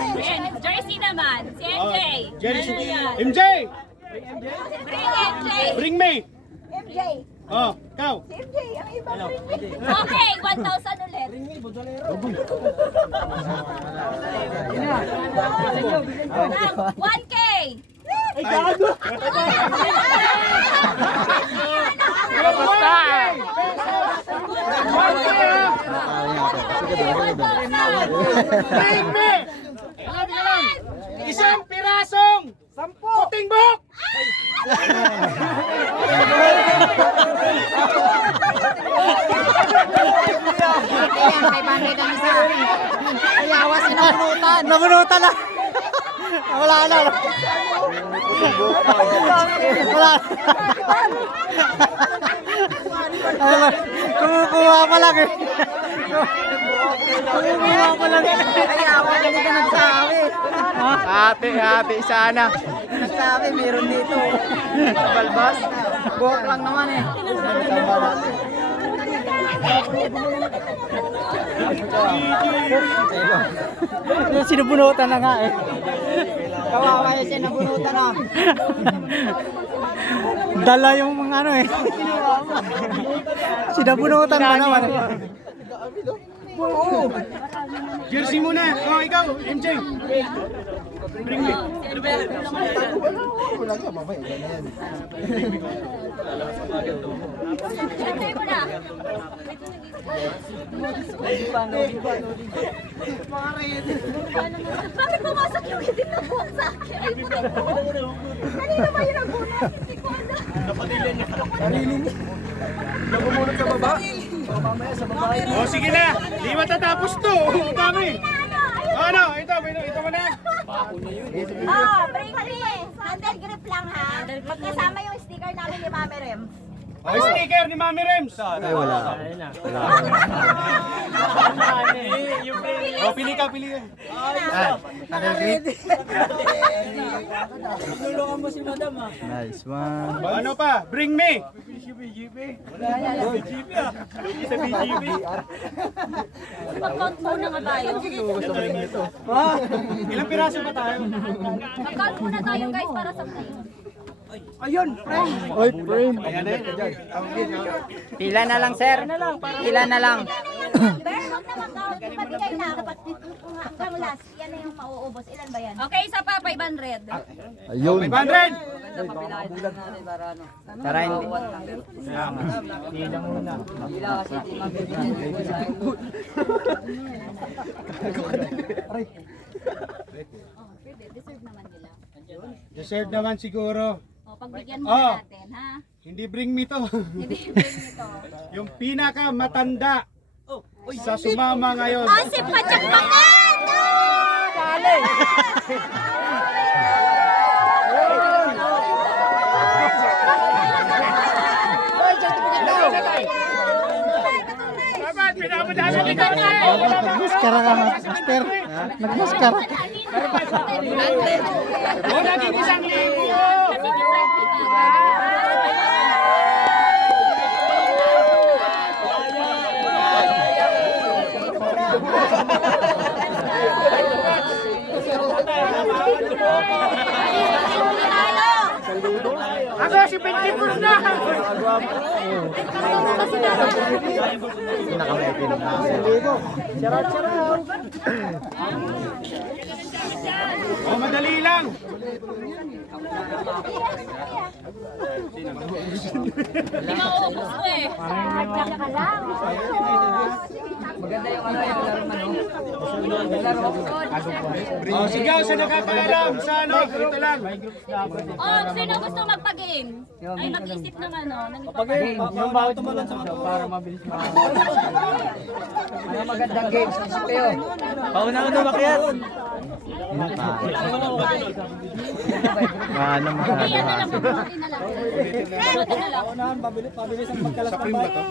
Ayan, jersey naman. Si MJ. Jersey. Ano yan? MJ! Bring MJ. Bring me! MJ. Oh, ikaw. Si MJ, ang ibang ring. Okay, 1,000 ulit. Ah, 1K. Ay, gago! Bring me! Isang pirasong! 10! Puting buhok! Ayan, 500 ang isa. Ay, awas, nabunutan. Nabunutan na. Wala na. Wala. Kumukuha pa lang eh. Kumukuha pa lang eh. Ay, awas, hindi ka nagsabi. Ate, sana. Nagsabi, meron dito. Balbas. Buhok lang naman eh. Yung sinubunutan na nga eh. Kawawa yun siya, nabunutan na. Dala yung mga ano eh. Sinabunutan pa naman eh. Jersey muna! Oh, ikaw, MJ! Bring me! Antay mo na. Bakit pumasok yung itim na buhok sa akin? Ay, puting buhok. Kanina ba yun ang bunot? Hindi ko alam. Oh, sige na! Di matatapos to! Ang dami! Ano? Ito mo na! Oh, bring me. Handle grip lang ha. Magkasama yung sticker namin ni Mami Rem. Oh, sticker ni Mami Rems! Ay, wala. Oh, pili ka! Nice one. Ano pa? Bring me! Mag-count muna nga tayo. Ilang piraso ba tayo? Mag-count muna tayo guys para sa tayo. Oy, frame. Pila na lang, sir. Pila na lang. Pero huwag na mag-count. Ibabigay na kapag hanggang last. Yan na yung mauubos. Ilan ba yan? Okay, isa pa 500. Ayun. 500! Tara, hindi. Pwede, deserve naman nila. Deserve naman siguro. O, pagbigyan mo Oh. natin, ha? Hindi bring me to. Hindi bring ito. Yung pinaka matanda sa sumama ngayon. Si Pachak Pakat! Dali! Dapat pinapadala ni Nagmaskara ka, master. Nagmaskara. O, naging 1,000! Kasi deserve kita. Ako si 20 na! O, madali lang! Hindi mauubos ko eh. O, sigaw sa nakakaalam sa ano, ito lang. Oh, sino gusto magpa-game? Ay, mag-isip ng ano. Yung bawat tumalon sa mga para mabilis Mga magandang games. Isip kayo. Pauna-una makiyan. Paano Ayan na lang, makakahasa? mag-uwi na lang. Ulitin na lang. Sa cream ba to?